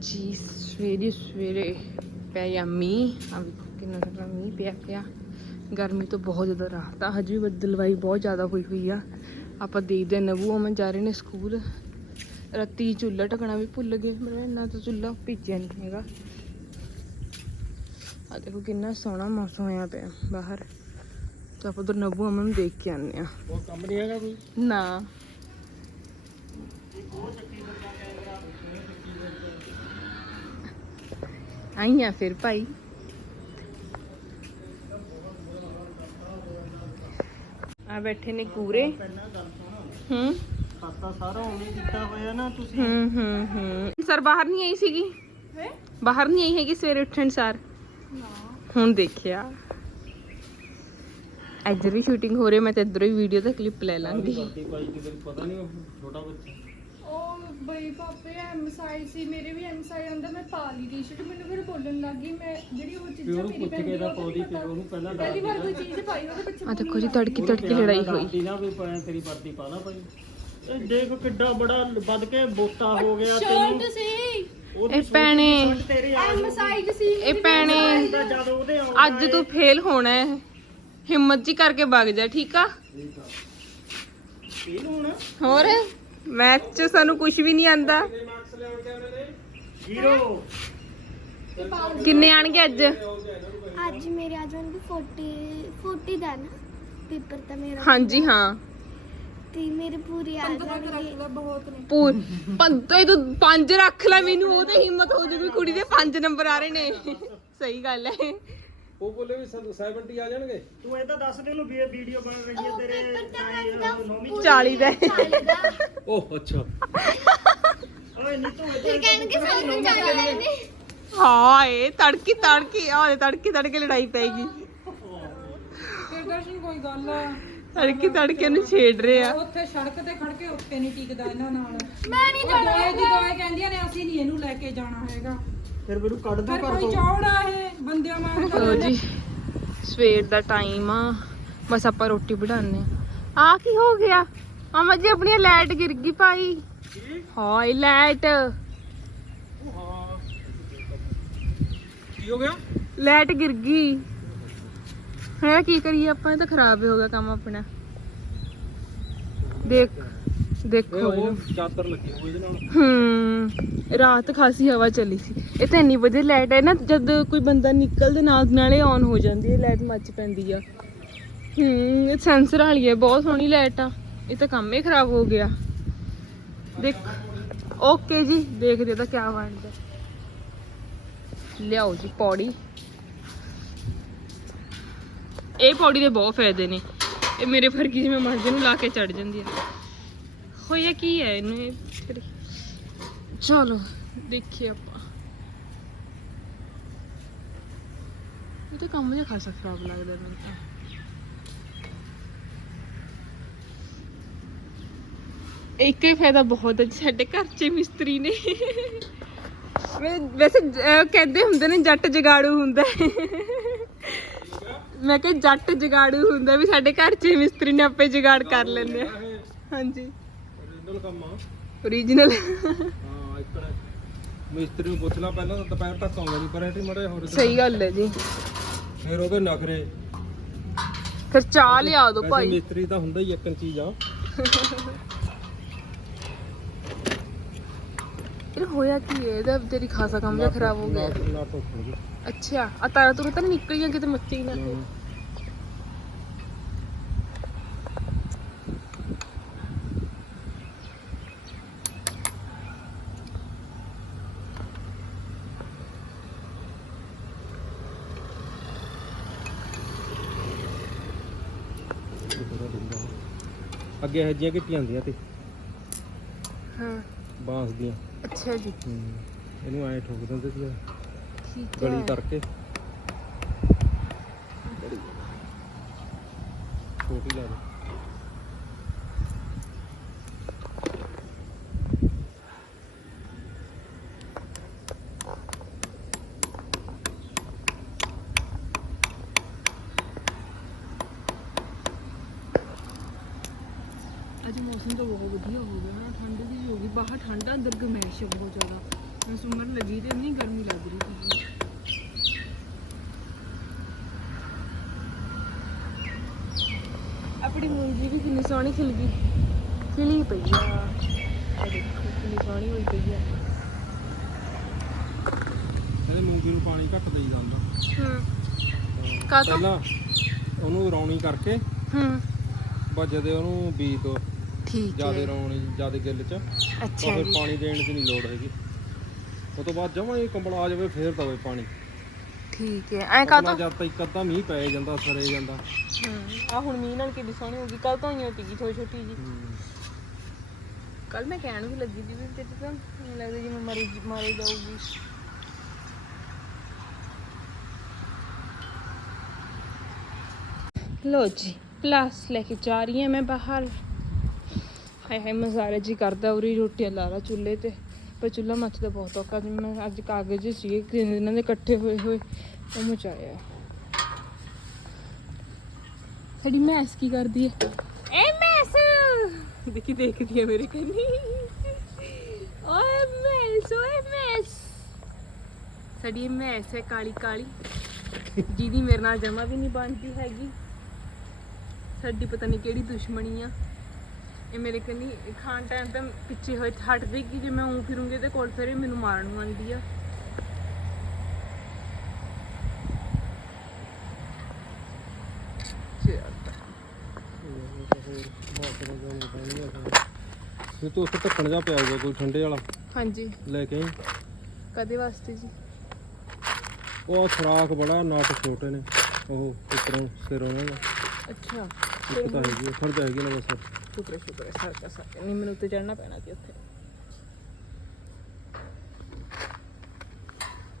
ਜੀ ਸਵੇਰੇ ਸਵੇਰੇ ਪਿਆ ਮੀਂਹ। ਆ ਵੇਖੋ ਕਿੰਨਾ ਸਾਰਾ ਮੀਂਹ ਪਿਆ ਪਿਆ। ਗਰਮੀ ਤੋਂ ਬਹੁਤ ਜ਼ਿਆਦਾ ਰਾਹਤ ਆ। ਹਜੇ ਵੀ ਬੱਦਲਵਾਈ ਬਹੁਤ ਜ਼ਿਆਦਾ ਹੋਈ ਹੋਈ ਆ। ਆਪਾਂ ਦੇਖਦੇ ਨਵੂ ਅਮਨ ਜਾ ਰਹੇ ਨੇ ਸਕੂਲ। ਰਾਤੀ ਚੁੱਲ੍ਹਾ ਢਕਣਾ ਵੀ ਭੁੱਲ ਗਏ। ਮੇਰਾ ਇੰਨਾ ਤਾਂ ਚੁੱਲ੍ਹਾ ਭਿੱਜਿਆ ਨਹੀਂ ਹੈਗਾ। ਆ ਦੇਖੋ ਕਿੰਨਾ ਸੋਹਣਾ ਮੌਸਮ ਹੋਇਆ ਪਿਆ ਬਾਹਰ। ਤਾਂ ਆਪਾਂ ਉਧਰ ਨਵੂ ਅਮਨ ਨੂੰ ਦੇਖ ਕੇ ਆਉਂਦੇ ਆ ਉਹ ਕੰਮ ਨਹੀਂ ਹੈਗਾ ਕੋਈ? ਨਾ। ਆਈਆਂ ਫਿਰ ਭਾਈ। ਆ ਬੈਠੇ ਨੇ ਕੂਰੇ। ਪਹਿਲਾਂ ਗੱਲ ਸੁਣੋ ਹੂੰ। ਖਾਤਾ ਸਾਰਾ ਉਹਨੇ ਕੀਤਾ ਹੋਇਆ ਨਾ ਤੁਸੀਂ। ਹੂੰ ਹੂੰ ਹੂੰ। ਸਰ ਬਾਹਰ ਨਹੀਂ ਆਈ ਸੀਗੀ? ਬਾਹਰ ਨਹੀਂ ਆਈ ਹੈਗੀ ਸਵੇਰੇ ਉੱਠਣ ਸਾਰ? ਹੁਣ ਦੇਖਿਆ। ਇੱਧਰ ਵੀ ਸ਼ੂਟਿੰਗ ਹੋ ਰਹੀ ਹੈ, ਮੈਂ ਤੇ ਇੱਧਰੋਂ ਹੀ ਵੀਡੀਓ ਦਾ ਕਲਿੱਪ ਲੈ ਲਾਂਗੀ। ਵਰਦੀ ਪਾਈ ਕਿਤੇ ਪਤਾ ਨਹੀਂ ਉਹ ਛੋਟਾ ਬੱਚਾ। ਉਹ ਬਈ ਪਾਪੇ ਐਮ ਸਾਈਜ਼ ਸੀ ਮੇਰੇ ਵੀ ਐਮ ਸਾਈਜ਼ ਆਂਦਾ ਮੈਂ ਪਾ ਲਈ ਟੀ-ਸ਼ਰਟ ਮੈਨੂੰ ਫਿਰ ਬੋਲਣ ਲੱਗ ਗਈ ਮੈਂ ਜਿਹੜੀ ਉਹ ਚੀਜ਼ਾਂ ਉਹਨੂੰ ਮੇਰੀ ਪੁੱਛ ਕੇ ਦਾ ਪੌਦੀ ਫਿਰ ਉਹਨੂੰ ਪਹਿਲਾਂ ਪਹਿਲੀ ਵਾਰ ਕੋਈ ਚੀਜ਼ ਪਾਈ ਉਹਦੇ ਪਿੱਛੇ ਆ ਦੇਖੋ ਜੀ ਤੜਕੀ ਤੜਕੀ ਲੜਾਈ ਹੋਈ। ਦੀ ਨਾ ਵੀ ਪਾਇਆ ਤੇਰੀ ਵਰਦੀ ਪਾ ਲਾ ਭਾਈ ਇਹ ਦੇਖ ਕਿੱਡਾ ਬੜਾ ਵੱਧ ਕੇ ਬੋਤਾ ਹੋ ਗਿਆ ਸ਼ਰਟ ਤੈਨੂੰ। ਸੀ। ਇਹ ਭੈਣੇ ਸ਼ਰਟ ਤੇਰੇ ਆ ਐਮ ਸਾਈਜ਼ ਸੀ ਇਹ ਭੈਣੇ ਤਾਂ ਜਦ ਉਹਦੇ ਆਉਂਦਾ ਅੱਜ ਤੂੰ ਫੇਲ ਹੋਣਾ ਹੈ। ਹਿੰਮਤ ਜੀ ਕਰਕੇ ਵਗ ਜਾ ਠੀਕ ਆ? ਫੀਲ ਹੋਣਾ? ਹੋਰ? ਮੈਥ ਚ ਸਾਨੂੰ ਕੁਝ ਵੀ ਨਹੀਂ ਆਂਦਾ। ਜ਼ੀਰੋ ਕਿੰਨੇ ਆਣਗੇ ਅੱਜ? ਅੱਜ ਮੇਰੇ ਅੱਜ ਮੈਨੂੰ 40 40 ਦਾ ਨਾ ਪੇਪਰ ਤਾਂ ਮੇਰਾ। ਹਾਂਜੀ ਹਾਂ। ਤੇ ਮੇਰੇ ਪੂਰੇ ਆ ਜਾਣਗੇ। ਬਹੁਤ ਨੇ। ਪੂਰ ਪੰਤੋ ਤੂੰ ਪੰਜ ਰੱਖ ਲੈ ਮੈਨੂੰ ਉਹ ਤੇ ਹਿੰਮਤ ਹੋ ਜੂਗੀ ਕੁੜੀ ਦੇ ਪੰਜ ਨੰਬਰ ਆ ਰਹੇ ਨੇ। ਸਹੀ ਗੱਲ ਹੈ। ਉਹ ਬੋਲੇ ਵੀ 70 ਆ ਜਾਣਗੇ। ਤੂੰ ਇਹ ਤਾਂ ਦੱਸ ਦੇ ਉਹਨੂੰ ਵੀ ਇਹ ਵੀਡੀਓ ਬਣ ਰਹੀ ਹੈ ਤੇਰੇ ਪੇਪਰ ਤਾਂ ਨਾਈ- ਰੱਖਦਾ ਨੌਵੀਂ ਪੂਰੇ 40 ਦਾ। ਹੈ। 40 ਦਾ। ਉਹ ਅੱਛਾ। ਓਏ ਨੀ ਤੂੰ ਫਿਰ ਕਹਿਣਗੇ ਸਾਨੂੰ 40 ਲੈਣੇ ਹਾਏ ਤੜਕੀ ਤੜਕੀ ਆਹ ਤੜਕੀ ਤੜਕੇ ਲੜਾਈ ਪੈਗੀ ਫਿਰ ਦਰਸ਼ਨ ਕੋਈ ਗੱਲ ਆ। ਤੜਕੀ ਤੜਕੇ ਨੂੰ ਛੇੜ ਰਹੇ ਆ। ਉੱਥੇ ਸੜਕ ਤੇ ਖੜ ਕੇ ਉੱਤੇ ਨਹੀਂ ਟਿਕਦਾ ਇਹਨਾਂ ਨਾਲ। ਮੈਂ ਨਹੀਂ ਜਾਣਾ ਦੋਏ ਦੀ ਦੋਏ ਕਹਿੰਦੀਆਂ ਨੇ ਅਸੀਂ ਨਹੀਂ ਇਹਨੂੰ ਲੈ ਕੇ ਜਾਣਾ ਹੈਗਾ। ਫਿਰ ਮੈਨੂੰ ਕੱਢ ਦੋ ਫਿਰ ਕਰ ਕੋਈ ਦੋ ਚੌੜਾ ਇਹ? ਬੰਦਿਆਂ ਮੰਗਦਾ ਲੋ ਜੀ ਸਵੇਰ ਦਾ ਟਾਈਮ ਆ। ਬਸ ਆਪਾਂ ਰੋਟੀ ਬਣਾਉਣੇ ਆ ਆ ਕੀ ਹੋ ਗਿਆ? ਮਾਮਾ ਜੀ ਆਪਣੀ ਲਾਈਟ ਗਿਰ ਗਈ ਭਾਈ। ਹਾਏ ਲਾਈਟ। ਕੀ ਹੋ ਗਿਆ? ਲਾਈਟ ਗਿਰ ਗਈ। ਇਹ ਕੀ ਕਰੀਏ ਆਪਾਂ? ਇਹ ਤਾਂ ਖਰਾਬ ਹੀ ਹੋ ਗਿਆ ਕੰਮ ਆਪਣਾ। ਦੇਖ। ਦੇਖੋ। ਉਹ ਚਾਦਰ ਲੱਗੀ ਹੋਈ ਇਹਦੇ ਨਾਲ। ਹੂੰ ਰਾਤ ਖਾਸੀ ਹਵਾ ਚੱਲੀ ਸੀ। ਇਹ ਤਾਂ ਇੰਨੀ ਵਧੀਆ ਲਾਈਟ ਹੈ ਨਾ ਜਦ ਕੋਈ ਬੰਦਾ ਨਿਕਲਦੇ ਨਾਲ ਨਾਲੇ ਆਨ ਹੋ ਜਾਂਦੀ ਹੈ ਲਾਈਟ ਮੱਚ ਪੈਂਦੀ ਆ। ਹੂੰ ਇਹ ਸੈਂਸਰ ਵਾਲੀ ਹੈ ਬਹੁਤ ਸੋਹਣੀ ਲਾਈਟ ਆ। ਇਹ ਤਾਂ ਕੰਮ ਹੀ ਖਰਾਬ ਹੋ ਗਿਆ। ਦੇਖ ਓਕੇ ਜੀ ਦੇਖਦੇ ਤਾਂ ਕਿਆ ਬਣਦਾ। ਲਿਆਓ ਜੀ ਪੌੜੀ। ਇਹ ਪੌੜੀ ਦੇ ਬਹੁਤ ਫਾਇਦੇ ਨੇ। ਇਹ ਮੇਰੇ ਵਰਗੀ ਜਿਵੇਂ ਮਰਜ਼ੀ ਨੂੰ ਲਾ ਕੇ ਚੜ ਜਾਂਦੀ ਆ। ਹੋਇਆ ਕੀ ਹੈ ਇਹਨੂੰ ਇਹ ਫਿਰ- ਚਲੋ। ਦੇਖੀਏ ਆਪਾਂ। ਇਹ ਤਾਂ ਕੰਮ ਜਿਹਾ ਖਾਸਾ ਖਰਾਬ ਲੱਗਦਾ ਮੈਨੂੰ ਤਾਂ। ਇੱਕ ਹੀ ਫਾਇਦਾ ਬਹੁਤ ਹੈ ਜੀ, ਸਾਡੇ ਘਰ 'ਚ ਮਿਸਤਰੀ ਨੇ। ਵੈ- ਵੈਸੇ ਅਹ ਕਹਿੰਦੇ ਹੁੰਦੇ ਨੇ ਜੱਟ ਜਗਾੜੂ ਹੁੰਦਾ ਹੈ। ਮੈਂ ਕਿਹਾ ਜੱਟ ਜਗਾੜੂ ਹੁੰਦਾ ਵੀ ਸਾਡੇ ਘਰ 'ਚ ਹੀ ਮਿਸਤਰੀ ਨੇ ਆਪੇ ਜਗਾੜ ਕਰ ਲੈਂਦੇ ਆ। ਹਾਂਜੀ। ਓਰੀਜਨਲ ਕੰਮ ਆ। ਓਰੀਜਨਲ ਹਾਂ ਇੱਕ ਮਿਸਤਰੀ ਨੂੰ ਪੁੱਛ ਲਾ ਪਹਿਲਾਂ ਤਾਂ ਦੁਪਹਿਰ ਤੱਕ ਆਉਂਦਾ ਨਹੀਂ ਪਰ ਇਹ ਮੜੇ ਹੋਰ ਸਹੀ ਗੱਲ ਹੈ ਜੀ। ਫਿਰ ਉਹਦੇ ਨਖਰੇ। ਫਿਰ ਚਾਹ ਲਿਆ ਦੋ ਭਾਈ। ਮਿਸਤਰੀ ਤਾਂ ਹੁੰਦਾ ਹੀ ਇੱਕ ਚੀਜ਼ ਆ। ਇਹ ਹੋਇਆ ਕੀ ਹੈ? ਇਹਦਾ ਤੇਰੀ ਖਾਸਾ ਕੰਮ ਜਿਹਾ ਖਰਾਬ ਹੋ ਗਿਆ। ਅੱਛਾ ਆ ਤਾਰਾ ਤੁਰ ਤਾਂ ਨੀ ਨਿਕਲ ਗਿਆ ਕਿਤੇ ਮੱਚੀ ਨਾ ਕੋਈ। ਅੱਗੇ ਇਹ ਜੀਆਂ ਕਿੱਟੀਆਂ ਹੁੰਦੀਆਂ ਤੇ ਹਾਂ। ਬਾਂਸ ਦੀਆਂ। ਅੱਛਾ ਜੀ। ਇਹਨੂੰ ਐਂ ਠੋਕ ਦਿੰਦੇ ਸੀ ਠੀਕ ਗਲੀ ਹੈ। ਕਰਕੇ ਛੋਟੀ ਲਾ ਦੇ ਅੱਜ ਮੌਸਮ ਤਾਂ ਬਹੁਤ ਵਧੀਆ ਹੋ ਗਿਆ। ਨਾ ਠੰਡ ਦੀ ਹੋ ਗਈ। ਬਾਹਰ ਠੰਡ ਅੰਦਰ ਗਰਮੈਸ਼ ਆ ਬਹੁਤ ਜ਼ਿਆਦਾ। ਮੈਂ ਸੁਮਰ ਲੱਗੀ ਤੇ ਇੰਨੀ ਗਰਮੀ ਲੱਗ ਰਹੀ ਸੀ। ਆਪਣੀ ਮੂੰਗੀ ਵੀ ਕਿੰਨੀ ਸੋਹਣੀ ਖਿਲ ਗਈ। ਖਿਲੀ ਪਈ ਆ। ਆ ਦੇਖੋ ਕਿੰਨੀ ਸੋਹਣੀ ਹੋਈ ਪਈ ਆ। ਇਹਦੇ ਮੂੰਗੀ ਨੂੰ ਪਾਣੀ ਘੱਟ ਦੇਈ ਜਾਂਦਾ। ਹੂੰ। ਪਹਿਲਾਂ ਉਹਨੂੰ ਰੌਣੀ ਕਰਕੇ ਹੂੰ। ਜਦੇ ਉਹਨੂੰ ਬੀਜ ਦੋ। ਠੀਕ ਜਿਆਦੇ ਰੌਣੀ ਜਿਆਦੇ ਗਿੱਲ ਚ। ਤਾਂ ਅੱਛਾ ਫਿਰ ਪਾਣੀ ਦੇਣ ਦੀ ਨਹੀਂ ਲੋੜ ਹੈਗੀ। ਉਹ ਤੋਂ ਬਾਅਦ ਜਮਾਂ ਹੀ ਕੰਬਲਾ ਜਾਵੇ ਫੇਰ ਦਵੇ ਪਾਣੀ। ਠੀਕ ਹੈ। ਐ ਕਾਤੋਂ ਜਦ ਤੱਕ ਇੱਕ ਅੱਧਾ ਮੀਂਹ ਪੈ ਜਾਂਦਾ ਸਰੇ ਜਾਂਦਾ। ਆ ਹੁਣ ਮੀਂਹ ਨਾਲ ਕਿੰਨੀ ਸੋਹਣੀ ਹੋ ਗਈ। ਕੱਲ ਤੋਂ ਹੀ ਸੀਗੀ ਛੋਟੀ ਛੋਟੀ ਜੀ। ਕੱਲ ਮੈਂ ਕਹਿਣ ਵੀ ਲੱਗੀ ਸੀ ਵੀ ਤੇ ਤਾਂ ਲੱਗਦਾ ਜਿਵੇਂ ਮਰੀ ਮਾਰੀ ਜਾਊਗੀ। ਲੋ ਜੀ ਪਲਾਸ ਲੈ ਕੇ ਜਾ ਰਹੀ ਹਾਂ ਮੈਂ ਬਾਹਰ। ਹਾਏ ਹਾਏ ਮਜ਼ਾਰਾ ਜੀ ਕਰਦਾ ਉਰੀ ਰੋਟੀਆਂ ਲਾ ਲਾ ਚੁੱਲ੍ਹੇ ਤੇ। ਪਰ ਚੁੱਲ੍ਹਾ ਮੱਚਦਾ ਬਹੁਤ ਔਖਾ ਜਿਵੇਂ ਮੈਂ ਅੱਜ ਕਾਗਜ਼ ਸੀਗੇ ਦਿਨਾਂ ਦੇ ਇਕੱਠੇ ਹੋਏ ਹੋਏ ਉਹ ਮਚਾਇਆ। ਸਾਡੀ ਮੈਸ ਕੀ ਕਰਦੀ ਹੈ ਏ ਮੈਸ! ਦੇਖੀ ਦੇਖਦੀ ਹੈ ਮੇਰੇ ਕੰਨੀ। ਓਏ ਮੈਸ ਓਏ ਮੈਸ। ਸਾਡੀ ਮੈਸ ਹੈ ਕਾਲੀ ਕਾਲੀ ਜਿਹਦੀ ਮੇਰੇ ਨਾਲ ਜਮਾ ਵੀ ਨਹੀਂ ਬਣਦੀ ਹੈਗੀ। ਸਾਡੀ ਪਤਾ ਨਹੀਂ ਕਿਹੜੀ ਦੁਸ਼ਮਣੀ ਆ। ਇਹ ਮੇਰੇ ਕੰਨੀ ਖਾਣ ਟਾਈਮ ਤਾਂ ਪਿੱਛੇ ਹੋਏ ਹਟਦੀ ਕਿ ਜੇ ਮੈਂ ਉਂ ਫਿਰੂੰਗੀ ਤੇ ਕੋਲ ਫਿਰ ਮੈਨੂੰ ਮਾਰਨ ਨੂੰ ਆਉਂਦੀ ਆ। ਫਿਰ ਤੂੰ ਉੱਥੇ ਢੱਕਣ ਜਾ ਪਿਆ ਹੋਊਗਾ ਕੋਈ ਠੰਡੇ ਵਾਲਾ। ਹਾਂਜੀ। ਲੈ ਕੇ ਆਈ। ਕਦੇ ਵਾਸਤੇ ਜੀ। ਉਹ ਖਰਾਕ ਬੜਾ ਨਟ ਛੋਟੇ ਨੇ ਉਹ ਉੱਪਰੋਂ ਸਿਰ ਉਹਨਾਂ ਦਾ। ਅੱਛਾ। ਇੱਕ ਤਾਂ ਹੈਗੀ ਨਾ ਬਸ। ਸ਼ੁਕਰ ਸ਼ੁਕਰ ਹੈ ਸਰ ਦਾ ਸਰ। ਨਹੀਂ ਮੈਨੂੰ ਉੱਤੇ ਚੜਨਾ ਪੈਣਾ ਸੀ ਉੱਥੇ।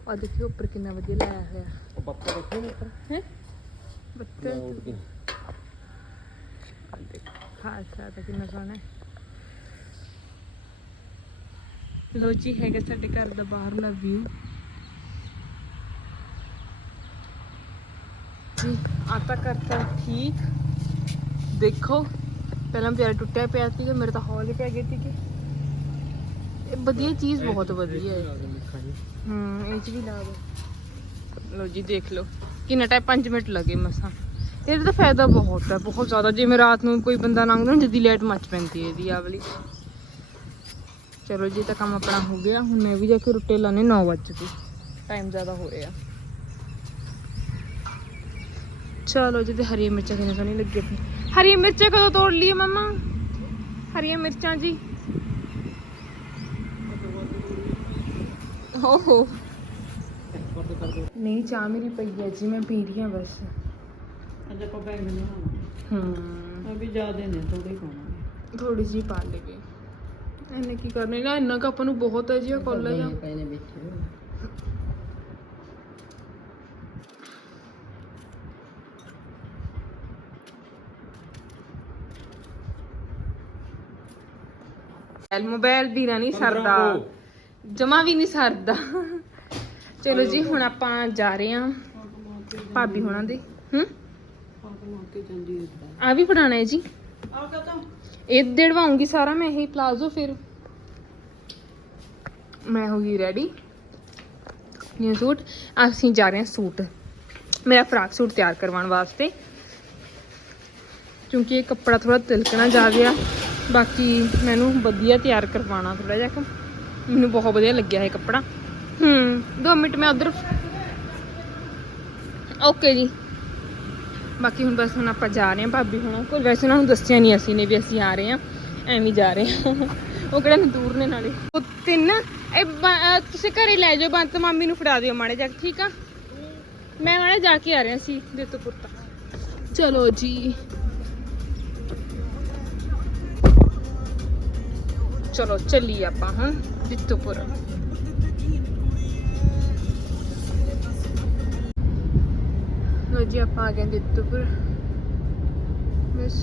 ਆ ਦੇਖਿਓ ਉੱਪਰ ਕਿੰਨਾ ਵਧੀਆ ਲਾਇਆ ਹੋਇਆ। ਉਹ ਬੱਤਾ ਦੇਖੀ ਉੱਪਰ। ਹੈ? ਬੱਤੇ ਆ ਦੇਖ ਖਾਸਾ ਤਾਂ ਕਿੰਨਾ ਸੋਹਣਾ ਹੈ। ਲੋ ਜੀ ਹੈਗਾ ਸਾਡੇ ਘਰ ਦਾ ਬਾਹਰਲਾ ਵਿਊ ਜੀ ਆਤਾ ਕਰਤਾ ਠੀਕ। ਦੇਖੋ। ਪਹਿਲਾਂ ਪਿਆਰ ਟੁੱਟਿਆ ਪਿਆ ਸੀ ਮੇਰੇ ਤਾਂ ਹੌਲ ਹੀ ਪੈ ਗਏ ਸੀਗੇ। ਇਹ ਵਧੀਆ ਚੀਜ਼ ਬਹੁਤ ਵਧੀਆ ਹੈ। ਹੂੰ ਇਹ ਚ ਵੀ ਲਾ ਦੋ। ਲੋ ਜੀ ਦੇਖ ਲਓ। ਕਿੰਨਾ ਟਾਈਮ 5 ਮਿੰਟ ਲੱਗੇ ਮਸਾਂ। ਇਹਦਾ ਤਾਂ ਫਾਇਦਾ ਬਹੁਤ ਹੈ ਬਹੁਤ ਜ਼ਿਆਦਾ। ਜਿਵੇਂ ਰਾਤ ਨੂੰ ਕੋਈ ਬੰਦਾ ਲੰਘਦਾ ਨਾ ਜਦੀ ਲਾਈਟ ਮੱਚ ਪੈਂਦੀ ਹੈ ਇਹਦੀ ਆ ਵਾਲੀ। ਚਲੋ ਜੀ ਤਾਂ ਕੰਮ ਆਪਣਾ ਹੋ ਗਿਆ। ਹੁਣ ਮੈਂ ਵੀ ਜਾ ਕੇ ਰੋਟੀ ਲਾਣੇ 9 ਵਜੇ ਟਾਈਮ ਜ਼ਿਆਦਾ ਹੋ ਰਿਹਾ। ਚਲੋ ਜੀ ਤੇ ਹਰੀਆਂ ਮਿਰਚਾਂ ਕਿੰਨੇ ਸੋਹਣੀ ਲੱਗੀ ਪਈ ਹਰੀਆਂ ਮਿਰਚਾਂ ਕਦੋਂ ਤੋੜ ਲਈਏ ਮਮਾ? ਹਰੀਆਂ ਮਿਰਚਾਂ ਜੀ। ਓਹੋ। ਨਹੀਂ ਚਾਹ ਮੇਰੀ ਪਈ ਹੈ ਜੀ ਮੈਂ ਪੀ ਰਹੀ ਹਾਂ ਬਸ। ਅੱਜ ਆਪਾਂ ਬੈਂਗਣ ਬਣਾਵਾਂਗੇ। ਹੂੰ। ਉਹ ਵੀ ਜ਼ਿਆਦੇ ਨੇ ਥੋੜੇ ਪਾਵਾਂਗੇ। ਥੋੜੀ ਜਿਹੀ ਪਾ ਲੇਗੇ ਇਹਨੇ ਕੀ ਕਰਨਾ ਨਾ ਇੰਨਾ ਕੁ ਆਪਾਂ ਨੂੰ ਬਹੁਤ ਹੈ ਜੀ ਆ ਕੋਲਾ ਜਾਂ ਪਏ ਨੇ ਵਿੱਚ ਮੋਬਾਈਲ ਮੋਬਾਈਲ ਬਿਨਾ ਨਹੀਂ ਸਰਦਾ। ਜਮਾ ਵੀ ਨਹੀਂ ਸਰਦਾ। ਚਲੋ ਜੀ ਹੁਣ ਆਪਾਂ ਜਾ ਰਹੇ ਹਾਂ ਭਾਬੀ ਹੁਣਾਂ ਦੇ। ਹੂੰ? ਆ ਵੀ ਬਣਾਣਾ ਹੈ ਜੀ। ਆ ਕਦੋਂ ਇਹ ਦੇੜਵਾਉਂਗੀ ਸਾਰਾ ਮੈਂ ਇਹ ਪਲਾਜ਼ੋ ਫਿਰ। ਮੈਂ ਹੋ ਗਈ ਰੈਡੀ ਨਿਊ ਸੂਟ ਅਸੀਂ ਜਾ ਰਹੇ ਹਾਂ ਸੂਟ। ਮੇਰਾ ਫਰਾਕ ਸੂਟ ਤਿਆਰ ਕਰਵਾਉਣ ਵਾਸਤੇ। ਕਿਉਂਕਿ ਇਹ ਕੱਪੜਾ ਥੋੜਾ ਤਿਲਕਣਾ ਜਾ ਗਿਆ ਬਾਕੀ ਮੈਨੂੰ ਵਧੀਆ ਤਿਆਰ ਕਰਵਾਉਣਾ ਥੋੜਾ ਜਿਹਾ ਮੈਨੂੰ ਬਹੁਤ ਵਧੀਆ ਲੱਗਿਆ ਇਹ ਕੱਪੜਾ। ਹੂੰ 2 ਮਿੰਟ ਮੈਂ ਉਧਰ। ਓਕੇ ਜੀ। ਬਾਕੀ ਹੁਣ ਬਸ ਹੁਣ ਆਪਾਂ ਜਾ ਰਹੇ ਹਾਂ ਭਾਬੀ ਹੁਣ ਕੋਈ ਵੈਸੇ ਉਹਨਾਂ ਨੂੰ ਦੱਸਿਆ ਨਹੀਂ ਅਸੀਂ ਨੇ ਵੀ ਅਸੀਂ ਆ ਰਹੇ ਹਾਂ। ਐਵੇਂ ਜਾ ਰਹੇ ਹਾਂ। ਉਹ ਕਿਹੜਾ ਦੂਰ ਨੇ ਨਾਲੇ। ਉਹ ਤਿੰਨ ਇਹ ਤੁਸੀਂ ਘਰੇ ਲੈ ਜਾਓ ਬੰਤ ਮਾਮੀ ਨੂੰ ਫੜਾ ਦਿਓ ਮਾੜੇ ਜਾ ਕੇ, ਠੀਕ ਆ? ਮੈਂ ਮਾੜੇ ਜਾ ਕੇ ਆ ਰਿਹਾ ਸੀ ਦੇਤੋਪੁਰ ਤੱਕ ਚਲੋ ਜੀ। ਚਲੋ ਚੱਲੀ ਆਪਾਂ ਹਾਂ ਦਿੱਤੋਪੁਰ ਲੋ ਜੀ ਆਪਾਂ ਆ ਗਏ ਦਿੱਤੋਪੁਰ ਬਸ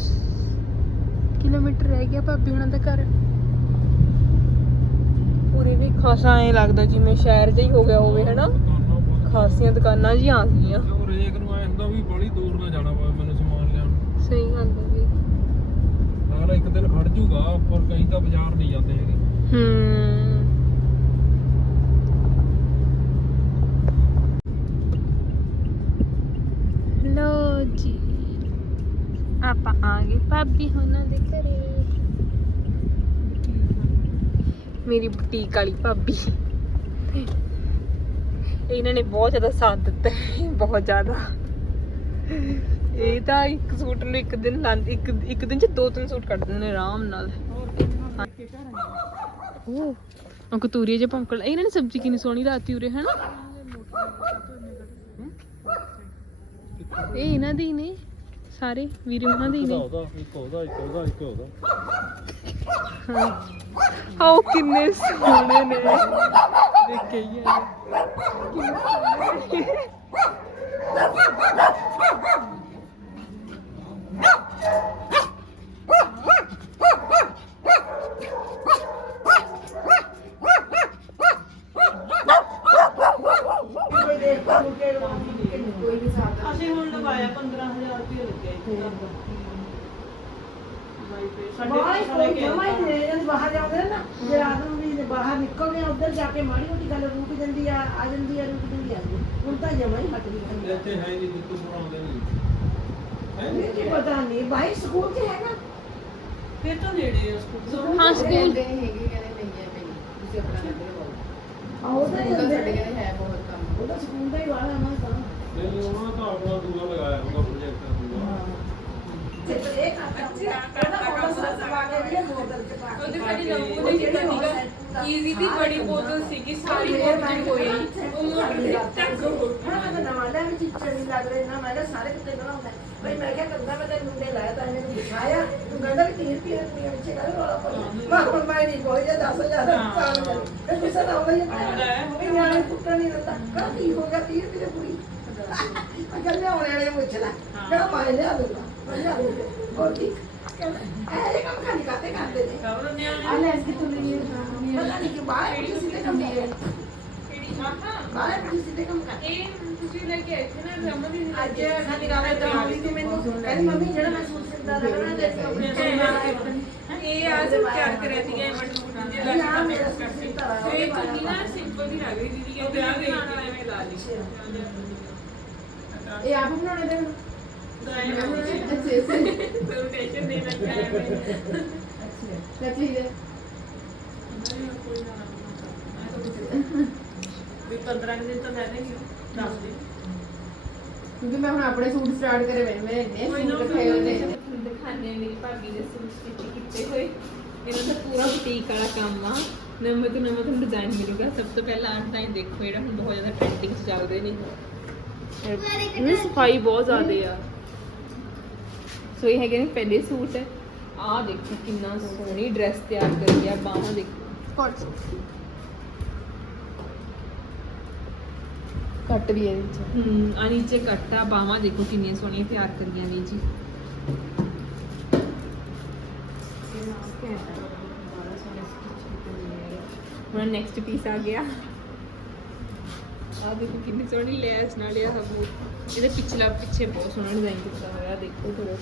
ਕਿਲੋਮੀਟਰ ਰਹਿ ਗਿਆ ਭਾਬੀ ਹੁਣਾਂ ਦਾ ਘਰ। ਪੂਰੇ ਵੀ ਖਾਸਾ ਐ ਲੱਗਦਾ ਜਿਵੇਂ ਸ਼ਹਿਰ ਜਿਹਾ ਹੀ ਹੋ ਗਿਆ ਹੋਵੇ ਹਨਾ? ਖਾਸੀਆਂ ਦੁਕਾਨਾਂ ਜੀ ਆ ਗਈਆਂ। ਰੇਕ ਨੂੰ ਐ ਹੁੰਦਾ ਵੀ ਬੜੀ ਦੂਰ ਨਾ ਜਾਣਾ ਪਵੇ ਮੈਨੂੰ ਸਮਾਨ ਲਿਆਉਣ ਸਹੀ ਗੱਲ ਹੈ। ਦਿਨ ਖੜ ਜੂਗਾ, ਪਰ ਕਈ ਤਾਂ ਬਾਜ਼ਾਰ ਨਹੀਂ ਜਾਂਦੇ ਹੈਗੇ। ਹੂੰ। ਲੋ ਜੀ। ਆਪਾਂ ਆ ਗਏ ਭਾਬੀ ਹੋਣਾ ਦੇ ਘਰੇ। ਮੇਰੀ ਬੁਟੀਕ ਵਾਲੀ ਭਾਬੀ। ਇਹਨਾਂ ਨੇ ਬਹੁਤ ਜ਼ਿਆਦਾ ਸਾਥ ਦਿੱਤਾ ਹੈ, ਬਹੁਤ ਜ਼ਿਆਦਾ। ਇਹ ਤਾਂ ਇੱਕ ਸੂਟ ਨੂੰ ਇੱਕ ਦਿਨ ਲਾਂ ਇੱਕ ਇੱਕ ਦਿਨ ਚ ਦੋ ਤਿੰਨ ਸੂਟ ਕੱਢ ਦਿੰਦੇ ਨੇ ਆਰਾਮ ਨਾਲ। ਉਹ ਉਹ ਕਤੂਰੀ ਜੇ ਭੌਂਕਣ ਇਹਨਾਂ ਨੇ ਸਬਜ਼ੀ ਕਿੰਨੀ ਸੋਹਣੀ ਰਾਤੀ ਉਰੇ ਹਨਾ? ਇਹ ਇਹਨਾਂ ਦੀ ਨੇ ਸਾਰੇ ਵੀਰੇ ਉਹਨਾਂ ਦੇ ਹੀ ਨੇ। ਉਹਦਾ ਇੱਕ ਉਹਦਾ ਇੱਕ ਉਹਦਾ ਇੱਕ ਉਹਦਾ। ਆਓ ਕਿੰਨੇ ਸੋਹਣੇ ਨੇ। ਦੇਖੇ ਹੀ ਆ। ਕਿੰਨੇ ਸੋਹਣੇ ਨੇ। ਅਸੀਂ ਹੁਣ ਲਵਾਇਆ 15000 ਰੁਪਏ ਲੱਗਿਆ ਇੱਕ ਘਰ ਦਾ ਸਾਡੇ ਕੋਲ ਲੈ ਕੇ ਆਏ। ਬਾਹਰ ਜਾਂਦੇ ਨਾ ਜੇ ਰਾਤ ਨੂੰ ਵੀ ਬਾਹਰ ਨਿਕਲਦੇ ਆ ਉੱਧਰ ਜਾ ਕੇ ਮਾੜੀ ਮੋਟੀ ਗੱਲ ਰੁਕ ਜਾਂਦੀ ਆ ਆ ਜਾਂਦੀ ਆ ਰੁਕ ਜਾਂਦੀ ਆ। ਹੁਣ ਤਾਂ ਜਮਾ ਹੀ ਹਟ ਗਈ ਇੱਥੇ ਹੈ ਨਹੀਂ ਬਿੱਤੂ ਬਣਾਉਂਦੇ ਨਹੀਂ। ਹੈ ਮੈਨੂੰ ਕੀ ਪਤਾ ਨਹੀਂ ਭਾਈ ਸਕੂਲ ਤੇ ਹੈ ਨਾ ਫਿਰ ਤਾਂ ਨੇੜੇ ਆ ਸਕੂਲ। ਹਾਂ ਸਕੂਲ। ਕਹਿੰਦੇ ਨਹੀਂ ਹੈਗੇ ਕਹਿੰਦੇ ਨਹੀਂ ਹੈ ਪਈ ਤੁਸੀਂ ਆਪਣਾ ਲੱਗ ਰਹੇ। ਹੋ ਆ ਉਹਦਾ ਹੀ ਉਹ ਤਾਂ ਅੰਦਰ ਸਾਡੇ ਕਹਿੰਦੇ ਹੈ ਬਹੁਤ ਕੰਮ। ਉਹਦਾ ਸਕੂਲ ਦਾ ਹੀ ਵਾਲਾ ਨਾ ਤਾਂ। ਨਹੀਂ ਉਹਨਾਂ ਤਾਂ ਆਪਣਾ ਦੂਆ ਲਗਾਇਆ ਹੋਗਾ ਪ੍ਰੋਜੈਕਟ ਦੂਆ। ਤੇ ਇਹ ਕਰਦਾ ਉਹਦਾ ਉਹਦਾ ਸਾਥ ਲਗਾ ਕੇ ਵੀ ਬੋਤਲ ਚ ਪਾ ਕੇ ਉਹਦੇ ਸਾਡੀ ਨਮੂ ਨੇ ਕੀਤਾ? ਸੀਗਾ ਈਜ਼ੀ ਦੀ ਬੜੀ ਬੋਤਲ ਸੀਗੀ ਸਾਰੀ ਬੋਤਲ ਕੋਈ ਉਹ ਮੋਟੀ ਟੱਕ ਹਾਂ ਮੈਂ ਤਾਂ ਨਵਾਂ ਲਿਆ ਵੀ ਚਿੱਚੜ ਨਹੀਂ ਲੱਗ ਰਹੇ ਨਾ ਮੈਂ ਕਿਹਾ ਸਾਰੇ ਕਿਤੇ ਬਣਾਉਂਦਾ ਬਈ ਮੈਂ ਕਿਹਾ ਕੰਦਾ ਮੈਂ ਤੈਨੂੰ ਮੁੰਡੇ ਲਾਇਆ ਤਾਂ ਇਹਨੇ ਦਿਖਾਇਆ। ਤੂੰ ਕਹਿੰਦਾ ਵੀ 30 ਰੁਪਏ ਰੁਪਏ ਵਿੱਚ ਗੱਲ ਰੋਲਾ ਪਾ ਮੈਂ ਹੁਣ ਮੈਂ ਨਹੀਂ ਕੋਈ ਜੇ 10000 ਦਾ ਨੁਕਸਾਨ ਕਰ। ਇਹ ਕਿਸੇ ਦਾ ਹੋਈ ਹੈ ਵੀ ਨਿਆਣੇ ਪੁੱਟਣ ਨਹੀਂ ਦਿੰਦਾ ਕਾ ਕੀ ਹੋ ਗਿਆ 30 ਰੁਪਏ ਪੂਰੀ ਮੈਂ ਕਹਿੰਦਾ ਆਉਣੇ ਵਾਲੇ ਪੁੱਛ ਲੈ। ਕਿਹੜਾ ਮੈਂ ਲਿਆ ਦੂੰਗਾ। ਮੈਂ ਲਿਆ ਦੂੰਗਾ। ਹੋਰ ਕੀ? ਕਹਿੰਦਾ ਇਹ ਕੰਮ ਖਾਲੀ ਕਾਤੇ ਕਰਦੇ ਨੇ। ਆ ਲੈ ਇਸ ਤੋਂ ਲਈ ਪਤਾ ਨਹੀਂ ਕਿ ਬਾਹਰ ਕਿਸੇ ਦੇ ਕੰਮ ਨਹੀਂ ਹੈ। ਬਾਹਰ ਕਿਸੇ ਦੇ ਕੰਮ ਕਰ ਇਹ ਤੁਸੀਂ ਲੈ ਕੇ ਆਏ ਸੀ ਨਾ ਰਮਨ ਦੀ ਅੱਜ ਸਾਡੀ ਗੱਲ ਇਦਾਂ ਹੋਈ ਸੀ ਮੈਨੂੰ ਕਹਿੰਦੀ ਮੰਮੀ ਜਿਹੜਾ ਮੈਂ ਸੂਟ ਸਿੱਧਾ ਲੱਗਣਾ ਤੇ ਆਪਣੇ ਤੋਂ ਇਹ ਆ ਸਭ ਤਿਆਰ ਕਰਿਆ ਸੀਗਾ ਇਹ ਮਟ ਸੂਟ ਦੇ ਲੱਗ ਆ ਮੇਰਾ ਸਿੱਧਾ ਤੇ ਇਹ ਚੁੰਨੀ ਨਾ ਸਿੰਪਲ ਦੀ ਲੱਗ ਰਹੀ ਦੀਦੀ ਕਹਿੰਦੀ ਵਿਆਹ ਗਈ ਸੀ ਐਵੇਂ ਲਾ ਲਈ। ਇਹ ਆਪ ਬਣਾਉਣੇ ਦੇ ਅੱਛਾ ਅੱਛਾ। ਰੋਟੇਸ਼ਨ ਦੇ ਲੱਗ ਆਇਆ ਮੈਂ। ਕੀ ਚੀਜ਼ ਹੈ ਵੀ 15 ਕੁ ਦਿਨ ਤਾਂ ਲੈ ਲੈਂਗੇ ਦੱਸ ਦੇ ਕਿਉਂਕਿ ਮੈਂ ਹੁਣ ਆਪਣੇ ਸੂਟ ਸਟਾਰਟ ਕਰੇ ਹੋਏ ਮੇਰੇ ਇੰਨੇ ਸੂਟ ਰੱਖੇ ਹੋਏ ਨੇ। ਦਿਖਾਣੇ ਆ ਮੇਰੀ ਭਾਬੀ ਦੇ ਸੂਟ ਸਟਿਚ ਕੀਤੇ ਹੋਏ। ਇਹਨਾਂ ਦਾ ਪੂਰਾ ਬੁਟੀਕ ਵਾਲਾ ਕੰਮ ਆ। ਨਵੇਂ ਤੋਂ ਨਵਾਂ ਤੁਹਾਨੂੰ ਡਿਜ਼ਾਈਨ ਮਿਲੂਗਾ। ਸਭ ਤੋਂ ਪਹਿਲਾਂ ਆਹ ਟਾਈਮ ਦੇਖੋ ਜਿਹੜਾ ਹੁਣ ਬਹੁਤ ਜ਼ਿਆਦਾ ਟ੍ਰੈਂਡਿੰਗ 'ਚ ਚੱਲਦੇ ਨੇ। ਇਹ ਸਫ਼ਾਈ ਬਹੁਤ ਜ਼ਿਆਦਾ ਆ। ਸੋ ਇਹ ਹੈਗੇ ਨੇ ਪਹਿਲੇ ਸੂਟ। ਆਹ ਦੇਖੋ ਕਿੰਨਾ ਸੋਹਣੀ ਡਰੈਸ ਤਿਆਰ ਕਰੀ ਆ ਬਾਹਾਂ ਦੇਖੋ। ਕੱਟ ਵੀ ਹੈ ਵਿੱਚ। ਹਮ ਆ ਨੀਚੇ ਕੱਟਾ ਬਾਹਾਂ ਦੇਖੋ ਕਿੰਨੀਆਂ ਸੋਹਣੀਆਂ ਤਿਆਰ ਕਰੀਆਂ ਨੇ ਜੀ। ਹੁਣ ਨੈਕਸਟ ਪੀਸ ਆ ਗਿਆ। ਆ ਦੇਖੋ ਕਿੰਨੀ ਸੋਹਣੀ ਲੈਸ ਨਾਲ ਇਹ ਸਭ ਇਹਦੇ ਪਿਛਲਾ ਪਿੱਛੇ ਬਹੁਤ ਸੋਹਣਾ ਡਿਜ਼ਾਈਨ ਕੀਤਾ ਹੋਇਆ ਦੇਖੋ ਥੋੜਾ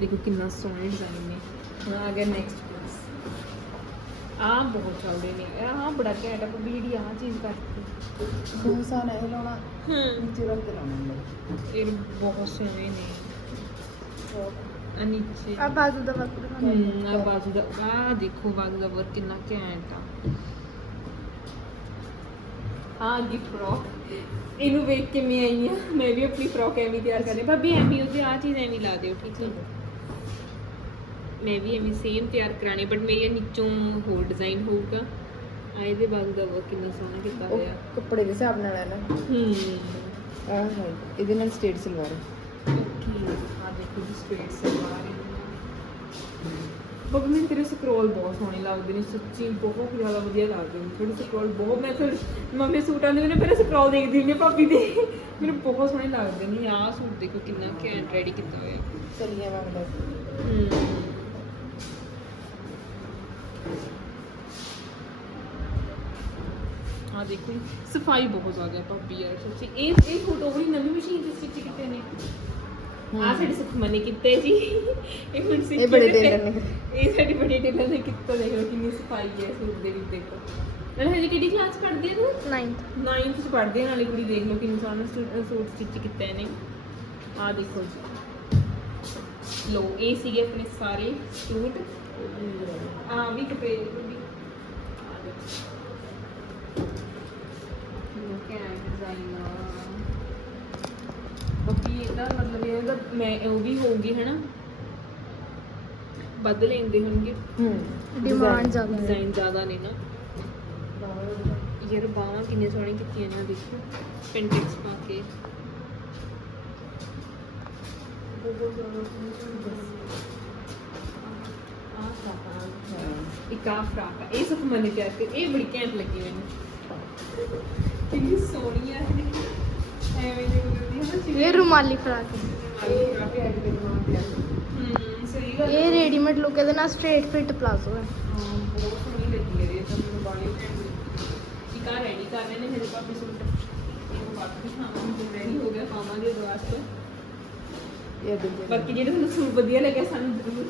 ਦੇਖੋ ਕਿੰਨਾ ਸੋਹਣਾ ਡਿਜ਼ਾਈਨ ਨੇ। ਹੁਣ ਆ ਗਿਆ ਨੈਕਸਟ ਪੀਸ ਆ ਬਹੁਤ ਚੱਲਦੇ ਨੇ। ਆ ਬੜਾ ਘੈਂਟ ਆ ਪਰ ਜਿਹੜੀ ਆ ਚੀਜ਼ ਕਰਤੀ ਬਹੁਤ ਸਾਰਾ ਇਹ ਲਾਉਣਾ ਹਮ ਨੀਚੇ ਰੱਖ ਕੇ ਲਾਉਣਾ। ਇਹ ਬਹੁਤ ਸੋਹਣੇ ਨੇ। ਆ ਨੀਚੇ। ਆ ਬਾਜ਼ੂ ਦਾ ਵਰਕ ਦਿਖਾਉਂਦੇ ਹਮ ਆ ਬਾਜੂ ਦਾ। ਆ ਦੇਖੋ ਬਾਜੂ ਦਾ ਵਰਕ ਕਿੰਨਾ ਘੈਂਟ ਆ। ਆ ਅੱਗੇ ਫਰੋਕ ਇਹਨੂੰ ਵੇਖ ਕੇ ਮੈਂ ਆਈ ਆ ਮੈਂ ਵੀ ਆਪਣੀ ਫਰੋਕ ਐਵੇਂ ਤਿਆਰ ਕਰਨੀ ਭਾਬੀ ਐਵੇਂ ਉਹਦੀ ਆ ਚੀਜ਼ ਐਵੇਂ ਲਾ ਦਿਓ ਠੀਕ ਹੈ? ਮੈਂ ਵੀ ਐਵੇਂ ਸੇਮ ਤਿਆਰ ਕਰਾਣੀ ਬਟ ਮੇਰੀ ਨੀਚੋਂ ਹੋਰ ਡਿਜ਼ਾਈਨ ਹੋਊਗਾ। ਆ ਇਹਦੇ ਬਾਜੂ ਦਾ ਵਰਕ ਕਿੰਨਾ ਸੋਹਣਾ ਕੀਤਾ ਉਹ ਹੋਇਆ। ਕੱਪੜੇ ਦੇ ਹਿਸਾਬ ਨਾਲ ਹੈ ਨਾ। ਹਮ ਆਹ ਹੈ ਇਹਦੇ ਨਾਲ ਸਟੇਟ ਸਲਵਾਰ। ਓਕੇ ਆ ਦੇਖੋ ਜੀ ਸਟ੍ਰੇਟ ਸਲਵਾਰ। ਬਬ ਮੈਨੂੰ ਤੇਰੇ ਸਕਰੋਲ ਬਹੁਤ ਸੋਹਣੇ ਲੱਗਦੇ ਨੇ ਸੱਚੀ ਬਹੁਤ ਜ਼ਿਆਦਾ ਵਧੀਆ ਲੱਗਦੇ ਨੇ। ਥੋੜੇ ਸਕਰੋਲ ਬਹੁਤ ਮੈਂ ਫਿਰ ਮੰਮੀ ਸੂਟਾਂ ਦੇ ਨੇ ਪਹਿਲਾਂ ਸਕਰੋਲ ਦੇਖਦੀ ਹੁੰਦੀ ਹਾਂ ਭਾਬੀ ਦੇ। ਮੈਨੂੰ ਬਹੁਤ ਸੋਹਣੇ ਲੱਗਦੇ ਨੇ। ਆਹ ਸੂਟ ਦੇਖੋ ਕਿੰਨਾ ਘੈਂਟ ਰੈਡੀ ਕੀਤਾ ਹੋਇਆ। ਚੱਲੀਆਂ ਵਾਂਗਦਾ ਹਮ ਆ ਦੇਖੋ ਸਫ਼ਾਈ ਬਹੁਤ ਜ਼ਿਆਦਾ ਹੈ ਭਾਬੀ ਯਾਰ ਸੱਚੀ। ਇਹ ਇਹ ਫੋਟੋ ਵੀ ਨਵੀਂ ਮਸ਼ੀਨ ਤੇ ਸਟਿਚ ਕੀਤੇ ਨੇ। ਆ ਸਾਡੇ ਸੁਖਮਨੀ ਕੀਤੇ ਜੀ। ਇਹ ਹੁਣ ਸਿੱਖੀ ਇਹ ਬੜੇ ਟੇਲਰ ਨੇ। ਇਹ ਸਾਡੀ ਬੜੀ ਟੇਲਰ ਨੇ ਕੀਤਾ ਦੇਖ ਕਿੰਨੀ ਸਫ਼ਾਈ ਹੈ ਸੂਟ ਦੇ ਵਿੱਚ ਦੇਖੋ। ਨਾਲੇ ਹਜੇ ਕਿਹੜੀ ਕਲਾਸ ਪੜ੍ਹਦੀ ਹੈ ਤੂੰ? 9th 9th ਚ ਪੜ੍ਹਦੀ ਹੈ ਨਾਲੇ ਕੁੜੀ ਦੇਖ ਲਓ ਕਿੰਨੀ ਸੋਹਣਾ ਸੂਟ ਸਟਿਚ ਕੀਤਾ ਇਹਨੇ ਆ ਦੇਖੋ ਜੀ। ਲੋ ਇਹ ਸੀਗੇ ਆਪਣੇ ਸਾਰੇ ਸੂਟ। ਆ ਵੀ ਇੱਕ ਪੇਜ ਵੀ। ਲੋਕ ਹੈ ਡਿਜ਼ਾਈਨ ਬਾਕੀ ਇਹਦਾ ਮਤਲਬ ਇਹ ਦਾ ਮੈਂ ਉਹ ਵੀ ਹੋਊਗੀ ਹੈ ਨਾ ਵੱਧ ਲੈਂਦੇ ਹੋਣਗੇ। Demand ਜ਼ਿਆਦਾ ਹੈ। ਡਿਜ਼ਾਈਨ ਜ਼ਿਆਦਾ ਨੇ ਨਾ। ਯਾਰ ਬਾਹਾਂ ਕਿੰਨੇ ਸੋਹਣੇ ਕੀਤੀਆਂ ਨੇ ਦੇਖੋ। ਪਿੰਟੈਕਸ ਪਾ ਕੇ। ਆਹ ਫਰਾਕ ਆ ਫਰਾਕ ਆ ਇਹ ਸਭ ਮੈंने ਤਿਆਰ ਕਰ ਇਹ ਬੜੀ ਘੈਂਟ ਲੱਗੀ ਮੈਨੂੰ। ਕਿੰਨੀ ਸੋਹਣੀ ਆ ਇਹ। ਐਵੇਂ ਦੀ ਲੱਗਦੀ ਹੈ ਨਾ ਇਹ ਰੁਮਾਲੀ ਫਰਾਕ ਹੈ ਹਮ ਸਹੀ ਗੱਲ ਇਹ ਰੈਡੀਮੇਡ ਲੁੱਕ ਇਹਦੇ ਨਾਲ ਸਟ੍ਰੇਟ ਫਿਟ ਪਲਾਜ਼ੋ ਹੈ ਹਾਂ, ਬਹੁਤ ਸੋਹਣੀ ਲੱਗੀ ਹੈ ਇਹ ਤਾਂ ਮੈਨੂੰ ਬਾਲੀ ਇੱਕ ਆ ਰੈਡੀ ਕਰ ਰਹੇ ਨੇ ਮੇਰੇ ਪਾਪੀ ਸੂਟ। ਇਹ ਬਾਕੀ ਰੈਡੀ ਹੋ ਗਿਆ ਪਾਵਾਂਗੇ ਦੁਆਰ ਤੋਂ ਬਾਕੀ ਜਿਹੜੇ ਤੁਹਾਨੂੰ ਸੂਟ ਵਧੀਆ ਲੱਗਿਆ ਸਾਨੂੰ ਜ਼ਰੂਰ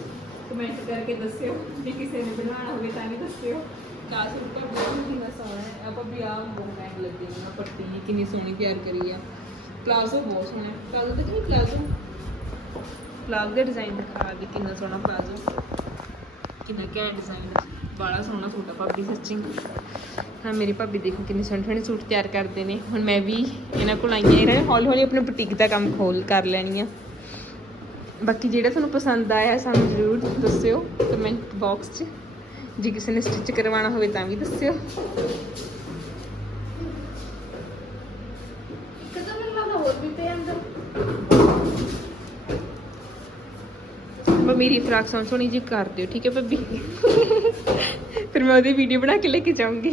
ਕਮੈਂਟ ਕਰਕੇ ਦੱਸਿਓ ਜੇ ਕਿਸੇ ਨੇ ਬਣਾਉਣਾ ਹੋਵੇ ਤਾਂ ਵੀ ਦੱਸਿਓ। ਕਾ ਸੂਟ ਤਾਂ ਬਹੁਤ ਹੀ ਸੋਹਣਾ ਹੈ। ਆਪਾਂ ਵੀ ਆ ਬਹੁਤ ਲੱਗੀ ਨਾ ਪੱਟੀ ਕਿੰਨੀ ਸੋਹਣੀ ਤਿਆਰ ਕਰੀ ਆ। ਪਲਾਜ਼ੋ ਬਹੁਤ ਸੋਹਣਾ ਹੈ। ਪਲਾਜ਼ੋ ਤੇ ਕਿਵੇਂ ਪਲਾਜ਼ੋ? ਪਲਾਜ਼ੋ ਦਾ ਡਿਜ਼ਾਈਨ ਦਿਖਾ ਦੀ ਕਿੰਨਾ ਸੋਹਣਾ ਪਲਾਜ਼ੋ। ਕਿੰਨਾ ਘੈਂਟ ਡਿਜ਼ਾਈਨ ਬੜਾ ਸੋਹਣਾ ਸੂਟ ਆ ਭਾਬੀ ਸੱਚੀ। ਹਾਂ ਮੇਰੀ ਭਾਬੀ ਦੇਖੋ ਕਿੰਨੇ ਸੋਹਣੇ ਸੋਹਣੇ ਸੂਟ ਤਿਆਰ ਕਰਦੇ ਨੇ। ਹੁਣ ਮੈਂ ਵੀ ਇਹਨਾਂ ਕੋਲ ਆਈ ਹਾਂ। ਇਹਨਾਂ ਨੇ ਹੌਲੀ ਹੌਲੀ ਆਪਣੇ ਬੁਟੀਕ ਦਾ ਕੰਮ ਖੋਲ ਕਰ ਲੈਣੀ ਆ। ਬਾਕੀ ਜਿਹੜਾ ਤੁਹਾਨੂੰ ਪਸੰਦ ਆਇਆ ਸਾਨੂੰ ਜ਼ਰੂਰ ਦੱਸਿਓ ਕਮੈਂਟ ਬਾਕਸ 'ਚ। ਜੇ ਕਿਸੇ ਨੇ ਸਟਿਚ ਕਰਵਾਉਣਾ ਹੋਵੇ ਤਾਂ ਵੀ ਦੱਸਿਓ। ਕਦੋਂ ਮੈਨੂੰ ਲੱਗਦਾ ਹੋਰ ਵੀ ਪਏ ਅੰਦਰ? ਬਾ ਮੇਰੀ ਫਰਾਕ ਸੋਹਣੀ ਸੋਹਣੀ ਜੀ ਕਰ ਦਿਓ ਠੀਕ ਹੈ ਭਾਬੀ? ਫਿਰ ਮੈਂ ਉਹਦੀ ਵੀਡੀਓ ਬਣਾ ਕੇ ਲੈ ਕੇ ਜਾਊਂਗੀ।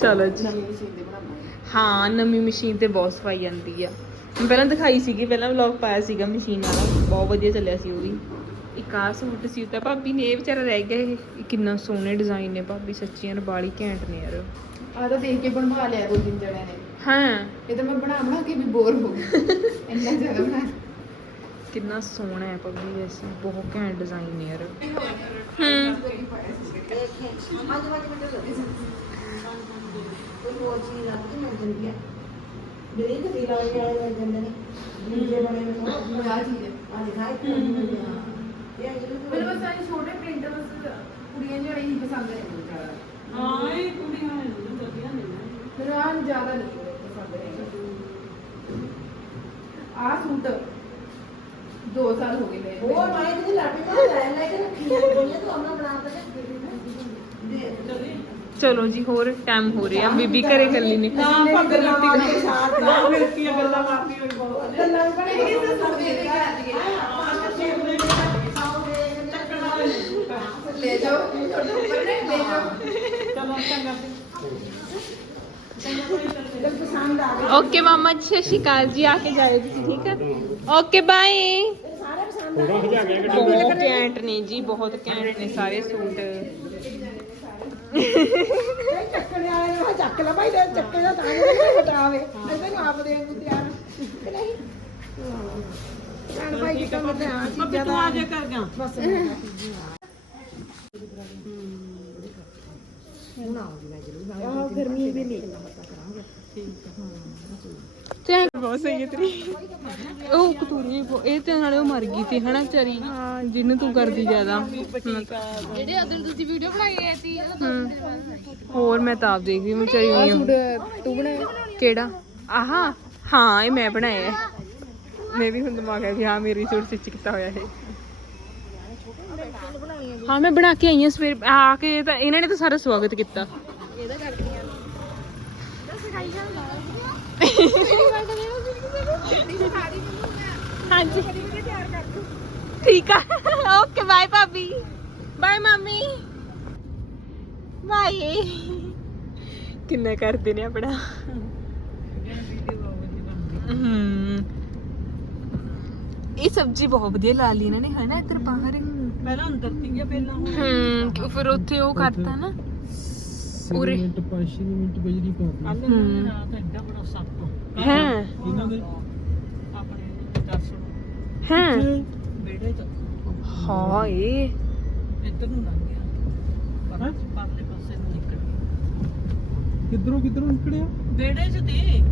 ਚਲੋ ਜੀ। ਹਾਂ ਨਵੀਂ ਮਸ਼ੀਨ ਤੇ ਬਹੁਤ ਸਫ਼ਾਈ ਜਾਂਦੀ ਆ। ਮੈਂ ਪਹਿਲਾਂ ਦਿਖਾਈ ਸੀਗੀ ਪਹਿਲਾਂ ਵਲੌਗ ਪਾਇਆ ਸੀਗਾ ਮਸ਼ੀਨ ਵਾਲਾ ਬਹੁਤ ਵਧੀਆ ਚੱਲਿਆ ਸੀ ਉਹ ਵੀ। ਇੱਕ ਆਹ ਸੂਟ ਸੀ ਤਾਂ ਭਾਬੀ ਨੇ ਇਹ ਵਿਚਾਰਾ ਰਹਿ ਗਿਆ ਇਹ ਕਿੰਨਾ ਸੋਹਣੇ ਡਿਜ਼ਾਈਨ ਨੇ ਭਾਬੀ ਸੱਚੀਆਂ ਬਾਲੀ ਘੈਂਟ ਨੇ ਯਾਰ। ਆਹ ਤਾਂ ਦੇਖ ਕੇ ਬਣਵਾ ਲਿਆ ਦੋ ਤਿੰਨ ਜਣਿਆਂ ਨੇ। ਹਾਂ। ਇਹ ਤਾਂ ਮੈਂ ਬਣਾ ਬਣਾ ਕੇ ਵੀ ਬੋਰ ਹੋ ਗਈ। ਇੰਨਾ ਜ਼ਿਆਦਾ ਬਣਾ ਕਿੰਨਾ ਸੋਹਣਾ ਹੈ ਭਾਬੀ ਵੈਸੇ ਬਹੁਤ ਘੈਂਟ ਡਿਜ਼ਾਈਨ ਨੇ ਯਾਰ। ਹੂੰ। ਪੰਜ ਪੰਜ ਮਿੰਟ ਲੱਗੇ ਸੀ। ਕੋਈ ਹੋਰ ਚੀਜ਼ ਲੱਭ ਕੇ ਮਿਲ ਜਾਂਦੀ ਹੈ। ਜਿਹੜੀ ਕਿ ਦੀਲਾ ਵਾਲੇ ਮਿਲ ਜਾਂਦੇ ਨੇ ਨੀਚੇ ਬਣੇ ਹੋਏ ਉਹ ਆਹ ਚੀਜ਼ ਹੈ। ਆ ਦਿਖਾਈ ਆ ਇਹ ਜਿਹੜੀ ਮੈਨੂੰ ਬਸ ਆਹ ਛੋਟੇ ਪ੍ਰਿੰਟ ਬਸ ਕੁੜੀਆਂ ਜਿਹੜੇ ਹੀ ਪਸੰਦ ਨੇ ਮੈਨੂੰ ਜ਼ਿਆਦਾ ਹਾਂ ਇਹ ਕੁੜੀਆਂ ਨੂੰ ਵਧੀਆ ਨੇ। ਮੈਨੂੰ ਆਹ ਜ਼ਿਆਦਾ ਨਹੀਂ ਪਸੰਦ ਹੈਗਾ ਆਹ ਸੂਟ 2 ਸਾਲ ਹੋ ਗਏ ਮੇਰੇ ਉਹ ਮੈਂ ਤੇ ਲਾਪੀ ਤੋਂ ਲੈ ਲੈ ਕੇ ਰੱਖੀ ਹੈ ਦੁਨੀਆ ਤੋਂ ਆਪਣਾ ਬਣਾ ਕੇ ਦੇ ਚਲੋ ਜੀ ਹੋਰ ਟਾਈਮ ਹੋ ਰਿਹਾ ਬੀਬੀ ਘਰੇ ਕੱਲੀ ਨੇ ਨਾ ਭੱਗ ਲੱਤੀ ਕੇ ਸਾਥ ਨਾ ਫਿਰ ਕੀ ਗੱਲਾਂ ਮਾਰਦੀ ਹੋਈ ਬਹੁਤ ਗੱਲਾਂ ਬਣੇ ਕਿਸੇ ਸੂਟ ਦੇ ਦੇ ਲੈ ਜਾਓ ਤੁਹਾਡੇ ਉੱਪਰ ਨੇ ਲੈ ਜਾਓ ਚਲੋ ਚੰਗਾ ਪਸੰਦ ਆ ਗਏ ਓਕੇ ਮਾਮਾ ਜੀ ਸਤਿ ਸ਼੍ਰੀ ਅਕਾਲ ਜੀ ਆ ਕੇ ਜਾਇਓ ਤੁਸੀਂ ਠੀਕ ਹੈ ਓਕੇ ਬਾਏ ਸਾਰੇ ਪਸੰਦ ਨਹੀਂ ਚੱਕਣੇ ਵਾਲੇ ਨੂੰ ਚੱਕ ਲੈ ਭਾਈ ਤੇ ਚੱਕੇ ਦਾ ਤਾਂ ਨਹੀਂ ਹਟਾਵੇ। ਐਸੇ ਨੂੰ ਆਪ ਦੇ ਨੂੰ ਤਿਆਰ। ਕਿ ਨਹੀਂ? ਜਾਨ ਭਾਈ ਕੀ ਕੰਮ ਤੇ ਆ ਚੀਜ਼ਾਂ ਦਾ ਆ ਜਾ ਕਰ ਗਿਆ ਬਸ ਆਹ ਗਰਮੀ ਵੀ ਨਹੀਂ ਤੇ ਬਹੁਤ ਸਹੀ ਹੈ ਤੇਰੀ। ਉਹ ਕਤੂਰੀ ਬਹੁ- ਇਹ ਤੇ ਨਾਲੇ ਉਹ ਮਰ ਗਈ ਸੀ ਹਨਾ ਵਿਚਾਰੀ? ਜਿਹਨੂੰ ਤੂੰ ਕਰਦੀ ਜ਼ਿਆਦਾ। ਜਿਹੜੇ ਅਦਰ ਤੁਸੀਂ ਵੀਡੀਓ ਬਣਾਈ ਹੈ। ਸੀ ਹਮ। ਹੋਰ ਮੈਂ ਤਾਂ ਆਪ ਦੇਖਦੀ ਹਾਂ ਵਿਚਾਰੀ ਹੋਈ ਆ। ਤੂੰ ਬਣਾਇਆ? ਕਿਹੜਾ? ਆਹਾ। ਹਾਂ ਇਹ ਮੈਂ ਬਣਾਇਆ। ਹੈ। ਮੈਂ ਵੀ ਹੁਣ ਦਿਮਾਗ ਹਾਂ ਮੇਰੀ ਸੂਟ ਸਟਿਚ ਕੀਤਾ ਹੋਇਆ ਇਹ। ਹਾਂ ਮੈਂ ਬਣਾ ਕੇ ਆਈ ਹਾਂ ਸਵੇਰ ਆ ਕੇ ਤਾਂ ਇਹਨਾਂ ਨੇ ਤਾਂ ਸਾਰਾ ਸਵਾਗਤ ਕੀਤਾ। ਹਾਂਜੀ। ਠੀਕ ਆ। ਓਕੇ ਬਾਏ ਭਾਬੀ। ਬਾਏ ਮਾਮੀ। ਬਾਏ ਕਿੰਨਾ ਕਰਦੇ ਨੇ ਆਪਣਾ। ਹਮ ਇਹ ਸਬਜ਼ੀ ਬਹੁਤ ਵਧੀਆ ਲਾ ਲਈ ਇਹਨਾਂ ਨੇ ਹਨਾ ਇੱਧਰ ਬਾਹਰ? ਪਹਿਲਾਂ ਅੰਦਰ ਸੀਗਾ ਪਹਿਲਾਂ ਹਮ ਫਿਰ ਉੱਥੇ ਉਹ ਕਰਤਾ ਨਾ। ਉਰੇ। ਮਿੰਟ 5 ਮਿੰਟ ਬਜਰੀ ਪਾ ਕੱਲ ਨੂੰ ਰਾਤ ਐਡਾ ਬੜਾ ਸੱਪ ਹੈ? ਇਹਨਾਂ ਦੇ? ਆਪਣੇ ਦੱਸ ਹੈ? ਬੇੜੇ ਚ ਹਾਏ। ਇੱਧਰ ਨੂੰ ਲੰਘ ਗਿਆ। ਪਰ ਪਰਲੇ ਪਾਸੇ ਨੂੰ ਨਿਕਲ ਗਿਆ। ਕਿੱਧਰੋਂ ਕਿੱਧਰੋਂ ਨਿਕਲਿਆ? ਬੇੜੇ ਚ ਤੇ।